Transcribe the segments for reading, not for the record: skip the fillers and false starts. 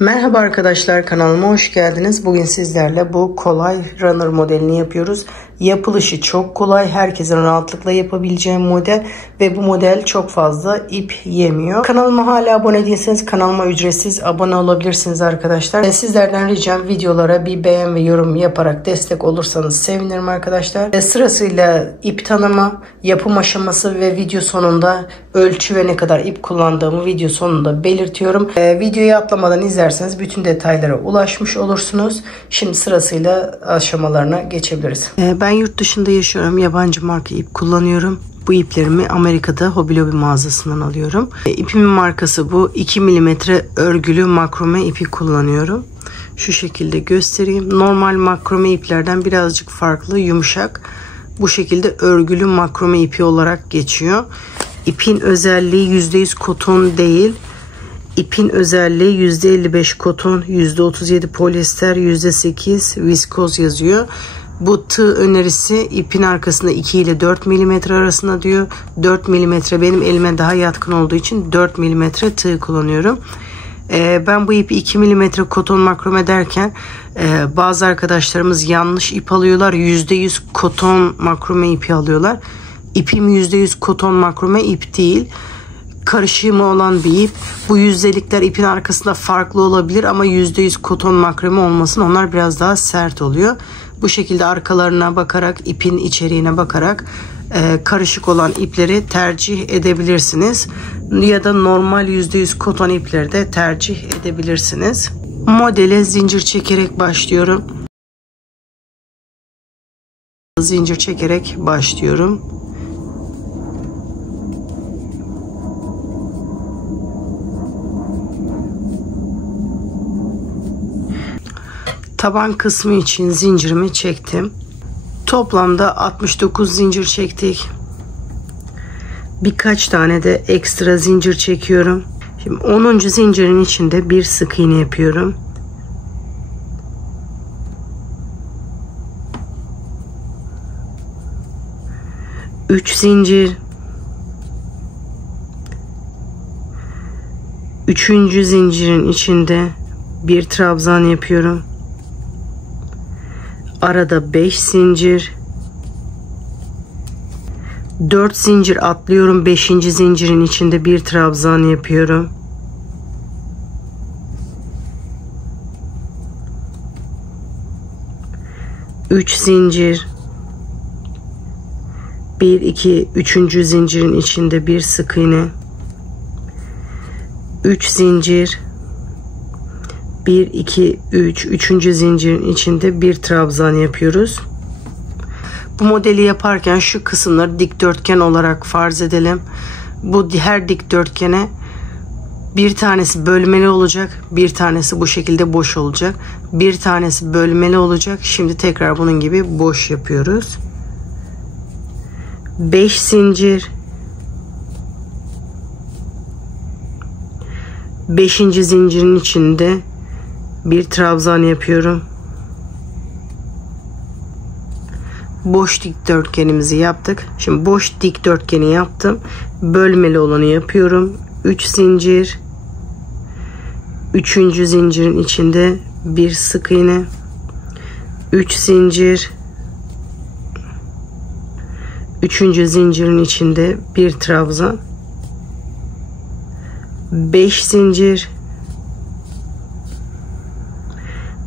Merhaba arkadaşlar, kanalıma hoş geldiniz. Bugün sizlerle bu kolay runner modelini yapıyoruz. Yapılışı çok kolay, herkesin rahatlıkla yapabileceği model ve bu model çok fazla ip yemiyor. Kanalıma hala abone değilseniz kanalıma ücretsiz abone olabilirsiniz arkadaşlar. Sizlerden ricam videolara bir beğen ve yorum yaparak destek olursanız sevinirim arkadaşlar. Sırasıyla ip tanımı, yapım aşaması ve video sonunda ölçü ve ne kadar ip kullandığımı video sonunda belirtiyorum. Videoyu atlamadan izlerseniz bütün detaylara ulaşmış olursunuz. Şimdi sırasıyla aşamalarına geçebiliriz. Ben yurt dışında yaşıyorum. Yabancı marka ip kullanıyorum. Bu iplerimi Amerika'da Hobby Lobby mağazasından alıyorum. İpimin markası bu. 2 mm örgülü makrome ipi kullanıyorum. Şu şekilde göstereyim. Normal makrome iplerden birazcık farklı, yumuşak. Bu şekilde örgülü makrome ipi olarak geçiyor. İpin özelliği %100 koton değil. İpin özelliği %55 koton, %37 polyester, %8 viskoz yazıyor. Bu tığ önerisi ipin arkasında 2 ile 4 mm arasında diyor. 4 mm benim elime daha yatkın olduğu için 4 mm tığ kullanıyorum. Ben bu ipi 2 mm koton makrome derken bazı arkadaşlarımız yanlış ip alıyorlar. %100 koton makrome ipi alıyorlar. İpim %100 koton makrome ip değil. Karışımı olan bir ip. Bu yüzdelikler ipin arkasında farklı olabilir ama %100 koton makrame olmasın, onlar biraz daha sert oluyor. Bu şekilde arkalarına bakarak, ipin içeriğine bakarak karışık olan ipleri tercih edebilirsiniz. Ya da normal %100 koton ipleri de tercih edebilirsiniz. Modele zincir çekerek başlıyorum. Zincir çekerek başlıyorum. Taban kısmı için zincirimi çektim. Toplamda 69 zincir çektik. Birkaç tane de ekstra zincir çekiyorum. Şimdi 10. zincirin içinde bir sık iğne yapıyorum. Üç zincir. 3. zincirin içinde bir trabzan yapıyorum. Arada 5 zincir, 4 zincir atlıyorum, 5. zincirin içinde bir trabzan yapıyorum. Üç zincir, 1 2 3. zincirin içinde bir sık iğne, 3 zincir, 1 2 3. 3. zincirin içinde bir trabzan yapıyoruz. Bu modeli yaparken şu kısımları dikdörtgen olarak farz edelim. Bu her dikdörtgene bir tanesi bölmeli olacak, bir tanesi bu şekilde boş olacak, bir tanesi bölmeli olacak. Şimdi tekrar bunun gibi boş yapıyoruz. 5 zincir, 5. zincirin içinde bir trabzan yapıyorum. Boş dikdörtgenimizi yaptık. Şimdi boş dikdörtgeni yaptım. Bölmeli olanı yapıyorum. 3 zincir. 3. zincirin içinde bir sık iğne. 3 zincir. 3. zincirin içinde bir trabzan. 5 zincir.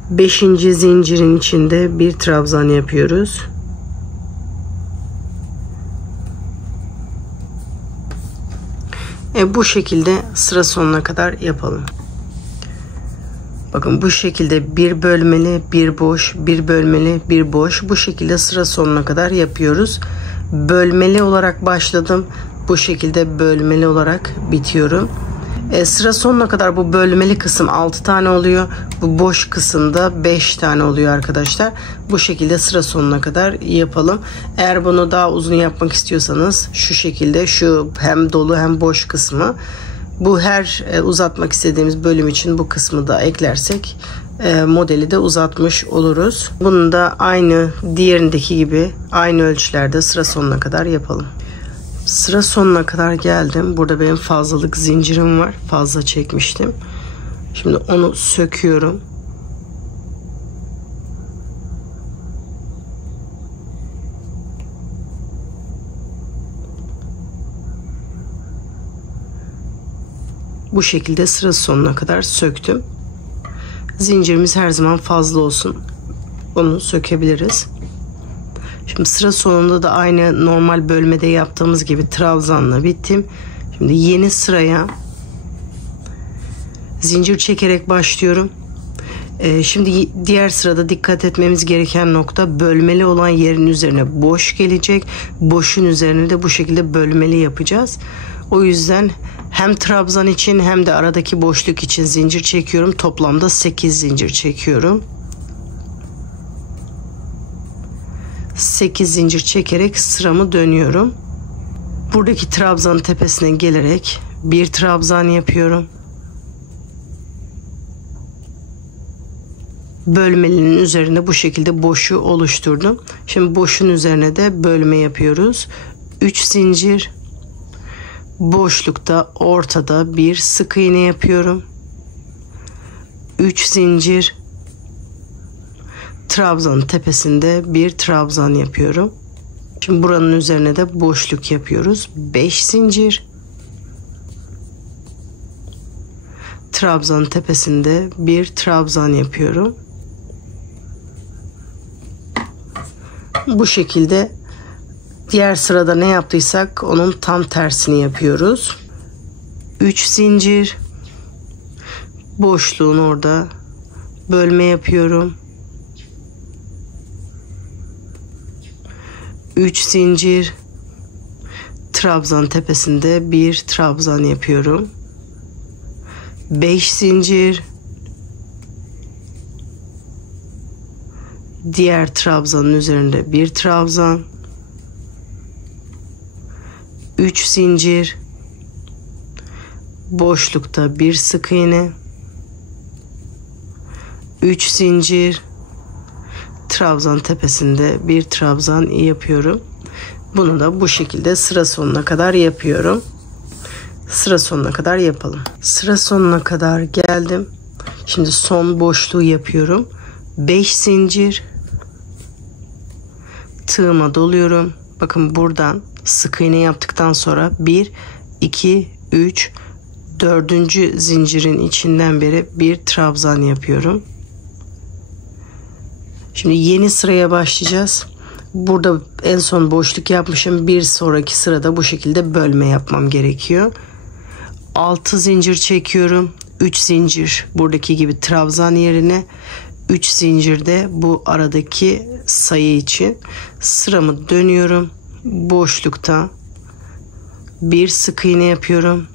5. zincirin içinde bir trabzan yapıyoruz. Bu şekilde sıra sonuna kadar yapalım. Bakın bu şekilde bir bölmeli, bir boş, bir bölmeli, bir boş. Bu şekilde sıra sonuna kadar yapıyoruz. Bölmeli olarak başladım. Bu şekilde bölmeli olarak bitiyorum. Sıra sonuna kadar bu bölmeli kısım 6 tane oluyor. Bu boş kısımda 5 tane oluyor arkadaşlar. Bu şekilde sıra sonuna kadar yapalım. Eğer bunu daha uzun yapmak istiyorsanız şu şekilde, şu hem dolu hem boş kısmı, bu her uzatmak istediğimiz bölüm için bu kısmı da eklersek modeli de uzatmış oluruz. Bunu da aynı diğerindeki gibi aynı ölçülerde sıra sonuna kadar yapalım. Sıra sonuna kadar geldim. Burada benim fazlalık zincirim var. Fazla çekmiştim. Şimdi onu söküyorum. Bu şekilde sıra sonuna kadar söktüm. Zincirimiz her zaman fazla olsun. Onu sökebiliriz. Şimdi sıra sonunda da aynı normal bölmede yaptığımız gibi trabzanla bittim. Şimdi yeni sıraya zincir çekerek başlıyorum. Şimdi diğer sırada dikkat etmemiz gereken nokta, bölmeli olan yerin üzerine boş gelecek. Boşun üzerine de bu şekilde bölmeli yapacağız. O yüzden hem trabzan için hem de aradaki boşluk için zincir çekiyorum. Toplamda 8 zincir çekiyorum. 8 zincir çekerek sıramı dönüyorum. Buradaki trabzanın tepesine gelerek bir trabzan yapıyorum. Bölmelinin üzerine bu şekilde boşu oluşturdum. Şimdi boşun üzerine de bölme yapıyoruz. 3 zincir, boşlukta ortada bir sık iğne yapıyorum. 3 zincir, trabzanın tepesinde bir trabzan yapıyorum. Şimdi buranın üzerine de boşluk yapıyoruz. 5 zincir, trabzanın tepesinde bir trabzan yapıyorum. Bu şekilde diğer sırada ne yaptıysak onun tam tersini yapıyoruz. 3 zincir, boşluğun orada bölme yapıyorum. 3 zincir, trabzan tepesinde bir trabzan yapıyorum. 5 zincir, diğer trabzanın üzerinde bir trabzan. 3 zincir, boşlukta bir sık iğne. 3 zincir, trabzan tepesinde bir trabzan yapıyorum. Bunu da bu şekilde sıra sonuna kadar yapıyorum. Sıra sonuna kadar yapalım. Sıra sonuna kadar geldim. Şimdi son boşluğu yapıyorum. 5 zincir, tığıma doluyorum. Bakın buradan sık iğne yaptıktan sonra 1, 2, 3, 4. zincirin içinden beri bir trabzan yapıyorum. Şimdi yeni sıraya başlayacağız. Burada en son boşluk yapmışım. Bir sonraki sırada bu şekilde bölme yapmam gerekiyor. 6 zincir çekiyorum. 3 zincir buradaki gibi trabzan yerine, 3 zincir de bu aradaki sayı için. Sıramı dönüyorum. Boşlukta bir sık iğne yapıyorum.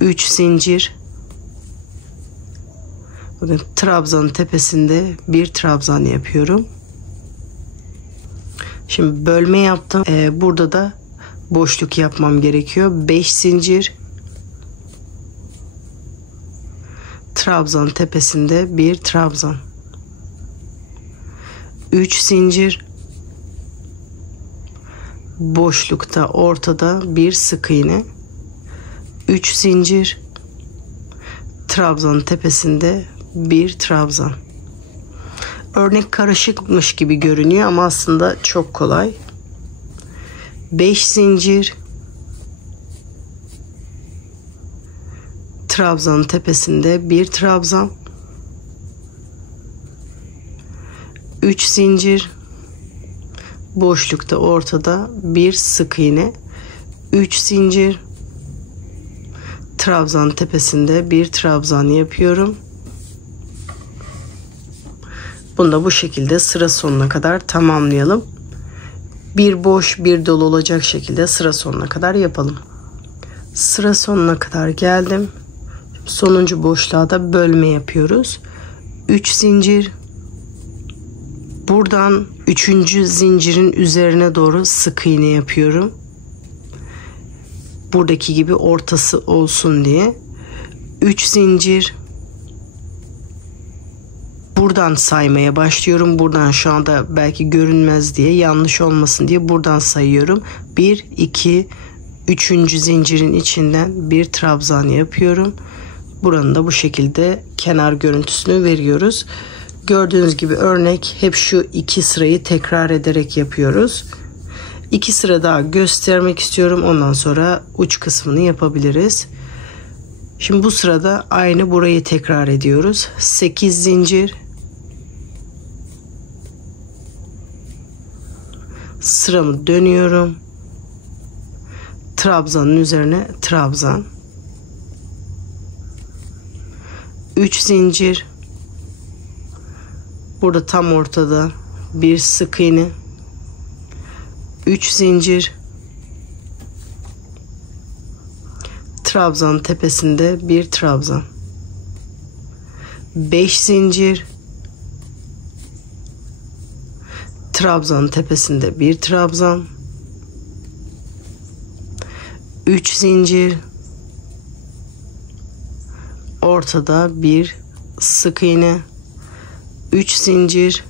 3 zincir. Bakın trabzanın tepesinde bir trabzan yapıyorum. Şimdi bölme yaptım. Burada da boşluk yapmam gerekiyor. 5 zincir, trabzan tepesinde bir trabzan. 3 zincir, boşlukta ortada bir sık iğne. 3 zincir, trabzanın tepesinde bir trabzan. Örnek karışıkmış gibi görünüyor ama aslında çok kolay. 5 zincir, trabzanın tepesinde bir trabzan. 3 zincir, boşlukta ortada bir sık iğne. 3 zincir, trabzanın tepesinde bir trabzan yapıyorum. Bunu da bu şekilde sıra sonuna kadar tamamlayalım. Bir boş bir dolu olacak şekilde sıra sonuna kadar yapalım. Sıra sonuna kadar geldim. Sonuncu boşluğa da bölme yapıyoruz. 3 zincir. Buradan 3. zincirin üzerine doğru sık iğne yapıyorum. Buradaki gibi ortası olsun diye. 3 zincir. Buradan saymaya başlıyorum. Buradan şu anda belki görünmez diye, yanlış olmasın diye buradan sayıyorum. 1, 2, 3. zincirin içinden bir trabzan yapıyorum. Buranın da bu şekilde kenar görüntüsünü veriyoruz. Gördüğünüz gibi örnek hep şu 2 sırayı tekrar ederek yapıyoruz. 2 sıra daha göstermek istiyorum. Ondan sonra uç kısmını yapabiliriz. Şimdi bu sırada aynı burayı tekrar ediyoruz. 8 zincir. Sıramı dönüyorum. Trabzanın üzerine trabzan. 3 zincir. Burada tam ortada bir sık iğne. 3 zincir. Trabzan tepesinde bir trabzan. 5 zincir. Trabzan tepesinde bir trabzan. 3 zincir. Ortada bir sık iğne. 3 zincir.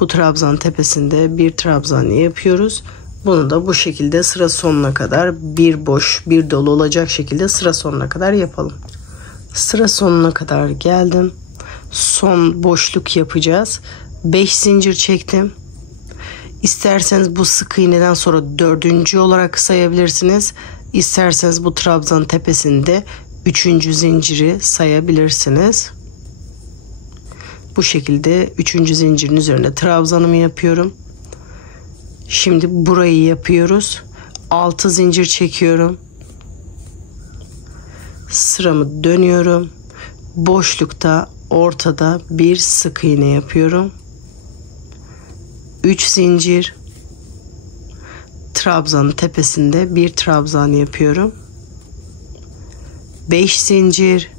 Bu trabzan tepesinde bir trabzan yapıyoruz. Bunu da bu şekilde sıra sonuna kadar bir boş bir dolu olacak şekilde sıra sonuna kadar yapalım. Sıra sonuna kadar geldim. Son boşluk yapacağız. 5 zincir çektim. İsterseniz bu sık iğneden sonra 4. olarak sayabilirsiniz. İsterseniz bu trabzan tepesinde 3. zinciri sayabilirsiniz. Bu şekilde 3. zincirin üzerine trabzanımı yapıyorum. Şimdi burayı yapıyoruz. 6 zincir çekiyorum. Sıramı dönüyorum. Boşlukta ortada bir sık iğne yapıyorum. 3 zincir. Trabzanın tepesinde bir trabzan yapıyorum. 5 zincir.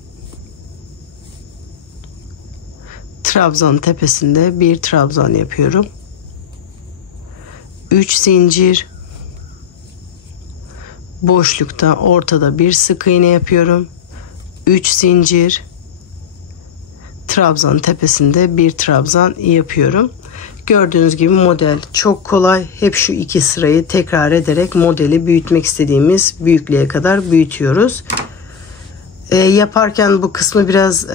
Trabzanın tepesinde bir trabzan yapıyorum. 3 zincir. Boşlukta ortada bir sık iğne yapıyorum. 3 zincir. Trabzanın tepesinde bir trabzan yapıyorum. Gördüğünüz gibi model çok kolay. Hep şu 2 sırayı tekrar ederek modeli büyütmek istediğimiz büyüklüğe kadar büyütüyoruz. Yaparken bu kısmı biraz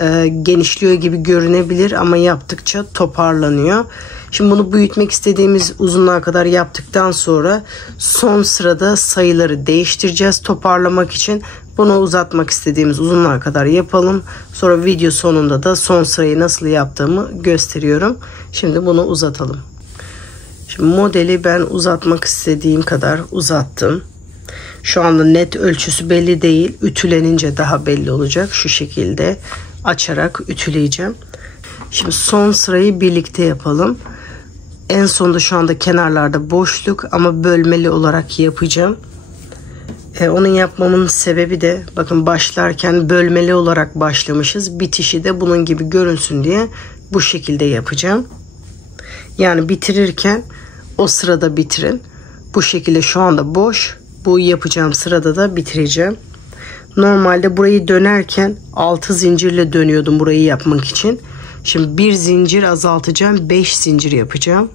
genişliyor gibi görünebilir ama yaptıkça toparlanıyor. Şimdi bunu büyütmek istediğimiz uzunluğa kadar yaptıktan sonra son sırada sayıları değiştireceğiz toparlamak için. Bunu uzatmak istediğimiz uzunluğa kadar yapalım. Sonra video sonunda da son sırayı nasıl yaptığımı gösteriyorum. Şimdi bunu uzatalım. Şimdi modeli ben uzatmak istediğim kadar uzattım. Şu anda net ölçüsü belli değil. Ütülenince daha belli olacak. Şu şekilde açarak ütüleyeceğim. Şimdi son sırayı birlikte yapalım. En sonda şu anda kenarlarda boşluk ama bölmeli olarak yapacağım. Onun yapmamın sebebi de bakın başlarken bölmeli olarak başlamışız. Bitişi de bunun gibi görünsün diye bu şekilde yapacağım. Yani bitirirken o sırada bitirin. Bu şekilde şu anda boş. Bu yapacağım sırada da bitireceğim. Normalde burayı dönerken 6 zincirle dönüyordum burayı yapmak için. Şimdi bir zincir azaltacağım. 5 zincir yapacağım.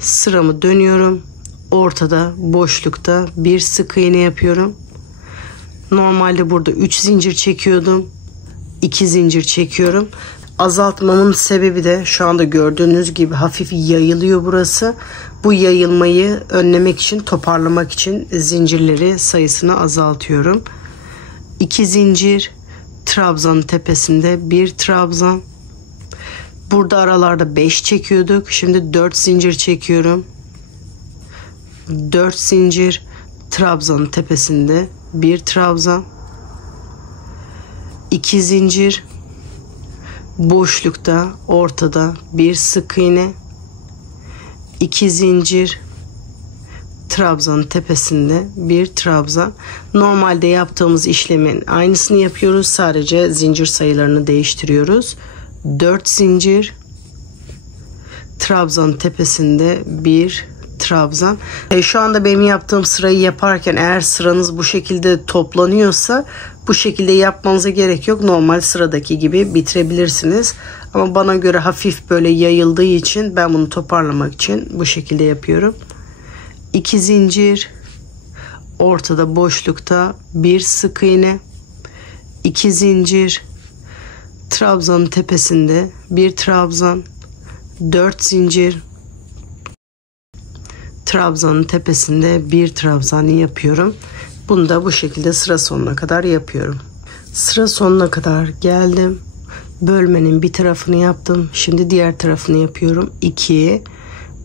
Sıramı dönüyorum. Ortada boşlukta bir sık iğne yapıyorum. Normalde burada 3 zincir çekiyordum. 2 zincir çekiyorum. Azaltmamın sebebi de şu anda gördüğünüz gibi hafif yayılıyor burası. Bu yayılmayı önlemek için, toparlamak için zincirleri sayısını azaltıyorum. 2 zincir, trabzanın tepesinde bir trabzan. Burada aralarda 5 çekiyorduk. Şimdi 4 zincir çekiyorum. 4 zincir, trabzanın tepesinde bir trabzan. 2 zincir. Boşlukta ortada bir sık iğne. 2 zincir. Trabzanın tepesinde bir trabzan. Normalde yaptığımız işlemin aynısını yapıyoruz. Sadece zincir sayılarını değiştiriyoruz. 4 zincir. Trabzanın tepesinde bir trabzan. Şu anda benim yaptığım sırayı yaparken eğer sıranız bu şekilde toplanıyorsa bu şekilde yapmanıza gerek yok. Normal sıradaki gibi bitirebilirsiniz. Ama bana göre hafif böyle yayıldığı için ben bunu toparlamak için bu şekilde yapıyorum. 2 zincir. ortada boşlukta bir sık iğne, 2 zincir, trabzanın tepesinde bir trabzan, 4 zincir, trabzanın tepesinde bir trabzan yapıyorum. Bunu da bu şekilde sıra sonuna kadar yapıyorum. Sıra sonuna kadar geldim. Bölmenin bir tarafını yaptım. Şimdi diğer tarafını yapıyorum. 2.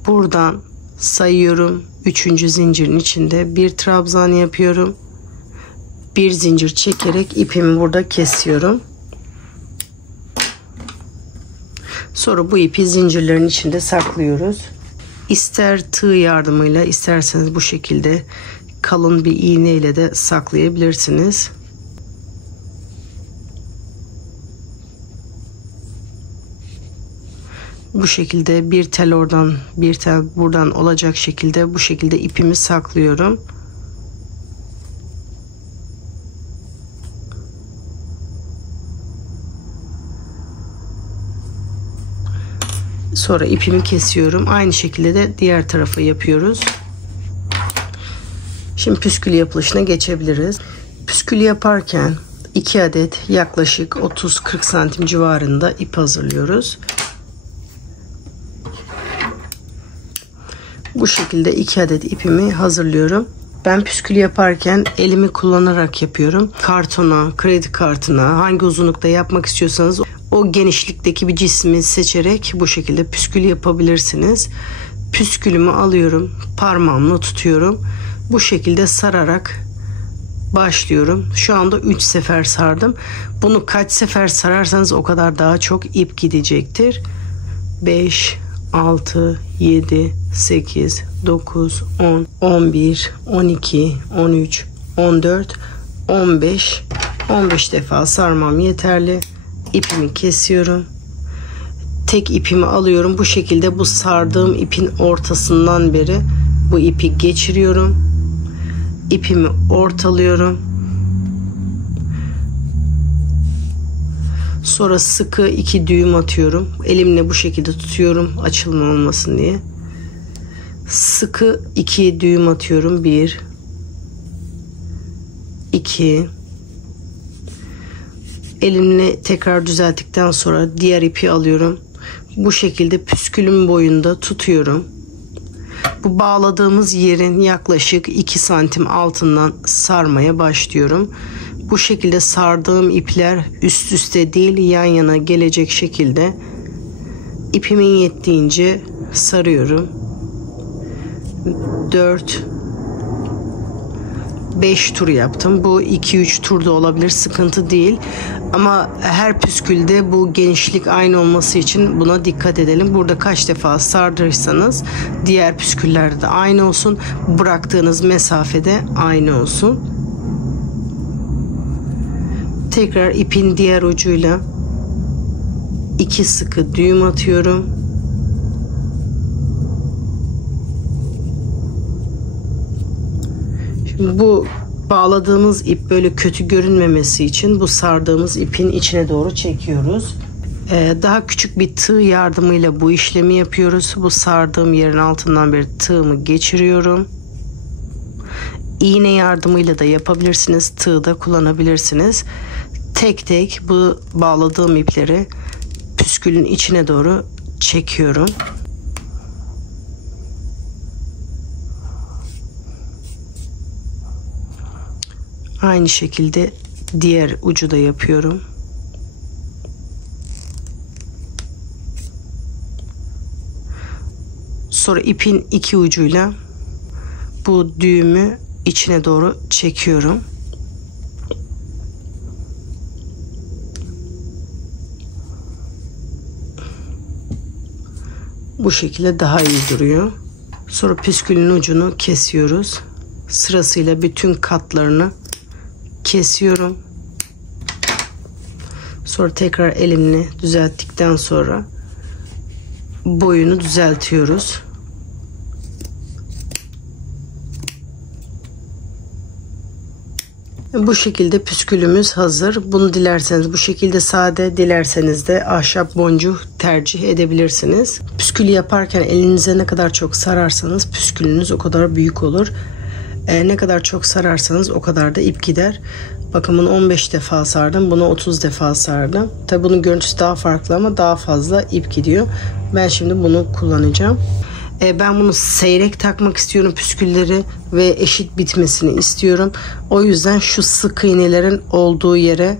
Buradan sayıyorum. 3. zincirin içinde bir trabzan yapıyorum. Bir zincir çekerek ipimi burada kesiyorum. Sonra bu ipi zincirlerin içinde saklıyoruz. İster tığ yardımıyla, isterseniz bu şekilde kalın bir iğne ile de saklayabilirsiniz. Bu şekilde bir tel oradan, bir tel buradan olacak şekilde bu şekilde ipimi saklıyorum. Sonra ipimi kesiyorum. Aynı şekilde de diğer tarafa yapıyoruz. Şimdi püskül yapılışına geçebiliriz. Püskül yaparken 2 adet yaklaşık 30-40 santim civarında ip hazırlıyoruz. Bu şekilde 2 adet ipimi hazırlıyorum. Ben püskül yaparken elimi kullanarak yapıyorum. Kartona, kredi kartına, hangi uzunlukta yapmak istiyorsanız o genişlikteki bir cismi seçerek bu şekilde püskül yapabilirsiniz. Püskülümü alıyorum, parmağımla tutuyorum. Bu şekilde sararak başlıyorum. Şu anda 3 sefer sardım. Bunu kaç sefer sararsanız o kadar daha çok ip gidecektir. 5, 6, 7, 8, 9, 10, 11, 12, 13, 14, 15. 15 defa sarmam yeterli. İpimi kesiyorum. Tek ipimi alıyorum. Bu şekilde bu sardığım ipin ortasından beri bu ipi geçiriyorum. İpimi ortalıyorum. Sonra sıkı 2 düğüm atıyorum. Elimle bu şekilde tutuyorum açılma olmasın diye. Sıkı 2 düğüm atıyorum. 1, 2. Elimle tekrar düzelttikten sonra diğer ipi alıyorum. Bu şekilde püskülün boyunda tutuyorum. Bu bağladığımız yerin yaklaşık 2 santim altından sarmaya başlıyorum. Bu şekilde sardığım ipler üst üste değil yan yana gelecek şekilde ipimin yettiğince sarıyorum. 4, 5 tur yaptım. Bu 2-3 tur da olabilir, sıkıntı değil. Ama her püskülde bu genişlik aynı olması için buna dikkat edelim. Burada kaç defa sardırırsanız diğer püsküllerde de aynı olsun. Bıraktığınız mesafede aynı olsun. Tekrar ipin diğer ucuyla 2 sıkı düğüm atıyorum. Şimdi bu bağladığımız ip böyle kötü görünmemesi için bu sardığımız ipin içine doğru çekiyoruz. Daha küçük bir tığ yardımıyla bu işlemi yapıyoruz. Bu sardığım yerin altından bir tığımı geçiriyorum. İğne yardımıyla da yapabilirsiniz. Tığ da kullanabilirsiniz. Tek tek bu bağladığım ipleri püskülün içine doğru çekiyorum. Aynı şekilde diğer ucu da yapıyorum. Sonra ipin iki ucuyla bu düğümü içine doğru çekiyorum. Bu şekilde daha iyi duruyor. Sonra püskülün ucunu kesiyoruz. Sırasıyla bütün katlarını kesiyorum. Sonra tekrar elimle düzelttikten sonra boyunu düzeltiyoruz. Bu şekilde püskülümüz hazır. Bunu dilerseniz bu şekilde sade, dilerseniz de ahşap boncuk tercih edebilirsiniz. Püskül yaparken elinize ne kadar çok sararsanız püskülünüz o kadar büyük olur. Ne kadar çok sararsanız o kadar da ip gider. Bakın bunu 15 defa sardım. Bunu 30 defa sardım. Tabi bunun görüntüsü daha farklı ama daha fazla ip gidiyor. Ben şimdi bunu kullanacağım. Ben bunu seyrek takmak istiyorum püskülleri ve eşit bitmesini istiyorum. O yüzden şu sık iğnelerin olduğu yere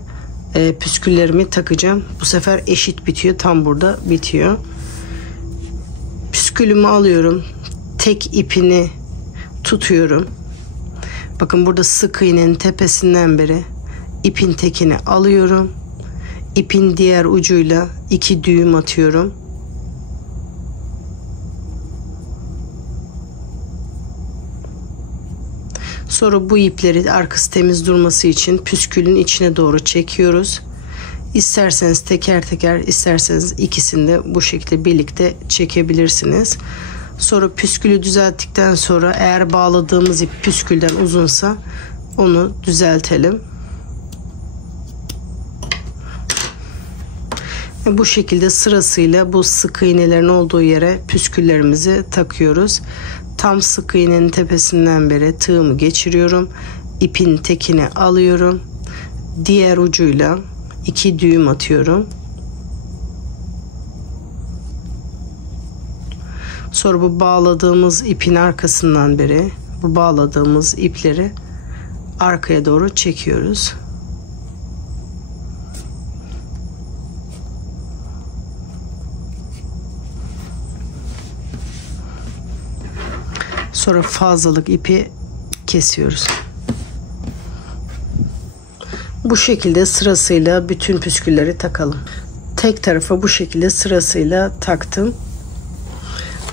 püsküllerimi takacağım. Bu sefer eşit bitiyor. Tam burada bitiyor. Püskülümü alıyorum. Tek ipini tutuyorum. Bakın burada sık iğnenin tepesinden beri ipin tekini alıyorum. İpin diğer ucuyla 2 düğüm atıyorum. Sonra bu ipleri arkası temiz durması için püskülün içine doğru çekiyoruz. İsterseniz teker teker, isterseniz ikisini de bu şekilde birlikte çekebilirsiniz. Sonra püskülü düzelttikten sonra eğer bağladığımız ip püskülden uzunsa onu düzeltelim. Bu şekilde sırasıyla bu sık iğnelerin olduğu yere püsküllerimizi takıyoruz. Tam sık iğnenin tepesinden beri tığımı geçiriyorum. İpin tekini alıyorum. Diğer ucuyla 2 düğüm atıyorum. Sonra bu bağladığımız ipin arkasından beri bu bağladığımız ipleri arkaya doğru çekiyoruz. Sonra fazlalık ipi kesiyoruz. Bu şekilde sırasıyla bütün püskülleri takalım. Tek tarafa bu şekilde sırasıyla taktım.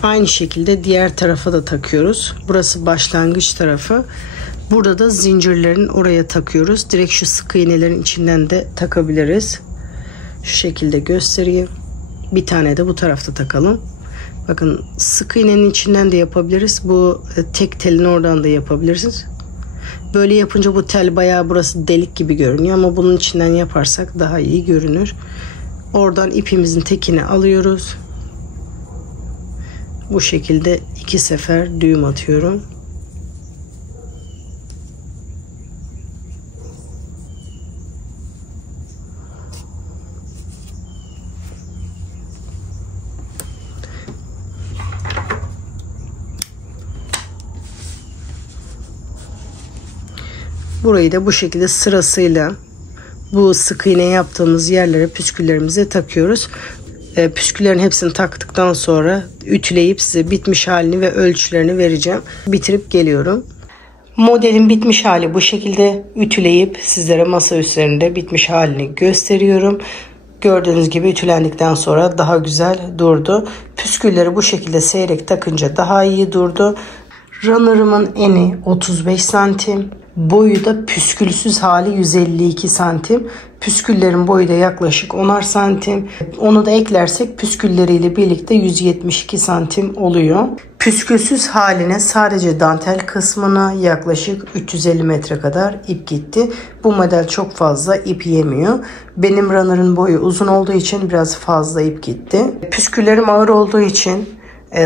Aynı şekilde diğer tarafa da takıyoruz. Burası başlangıç tarafı. Burada da zincirlerin oraya takıyoruz. Direkt şu sık iğnelerin içinden de takabiliriz. Şu şekilde göstereyim. Bir tane de bu tarafta takalım. Bakın sık iğnenin içinden de yapabiliriz. Bu tek telin oradan da yapabilirsiniz. Böyle yapınca bu tel bayağı burası delik gibi görünüyor ama bunun içinden yaparsak daha iyi görünür. Oradan ipimizin tekini alıyoruz. Bu şekilde 2 sefer düğüm atıyorum. Burayı da bu şekilde sırasıyla bu sık iğne yaptığımız yerlere püsküllerimizi takıyoruz. Püsküllerin hepsini taktıktan sonra ütüleyip size bitmiş halini ve ölçülerini vereceğim. Bitirip geliyorum. Modelin bitmiş hali bu şekilde, ütüleyip sizlere masa üzerinde bitmiş halini gösteriyorum. Gördüğünüz gibi ütülendikten sonra daha güzel durdu. Püskülleri bu şekilde seyrek takınca daha iyi durdu. Runner'ımın eni 35 santim. Boyu da püskülsüz hali 152 santim. Püsküllerin boyu da yaklaşık 10'ar santim. Onu da eklersek püskülleriyle birlikte 172 santim oluyor. Püskülsüz haline sadece dantel kısmına yaklaşık 350 metre kadar ip gitti. Bu model çok fazla ip yemiyor. Benim runner'ın boyu uzun olduğu için biraz fazla ip gitti. Püsküllerim ağır olduğu için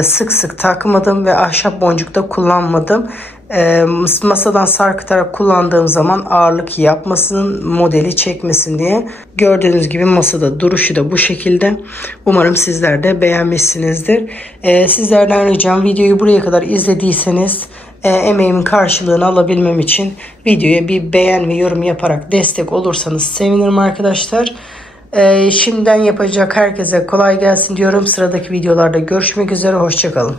sık sık takmadım ve ahşap boncuk da kullanmadım. Masadan sarkıtarak kullandığım zaman ağırlık yapmasın, modeli çekmesin diye. Gördüğünüz gibi masada duruşu da bu şekilde. Umarım sizler de beğenmişsinizdir. Sizlerden ricam, videoyu buraya kadar izlediyseniz emeğimin karşılığını alabilmem için videoya bir beğen ve yorum yaparak destek olursanız sevinirim arkadaşlar. Şimdiden yapacak herkese kolay gelsin diyorum. Sıradaki videolarda görüşmek üzere. Hoşça kalın.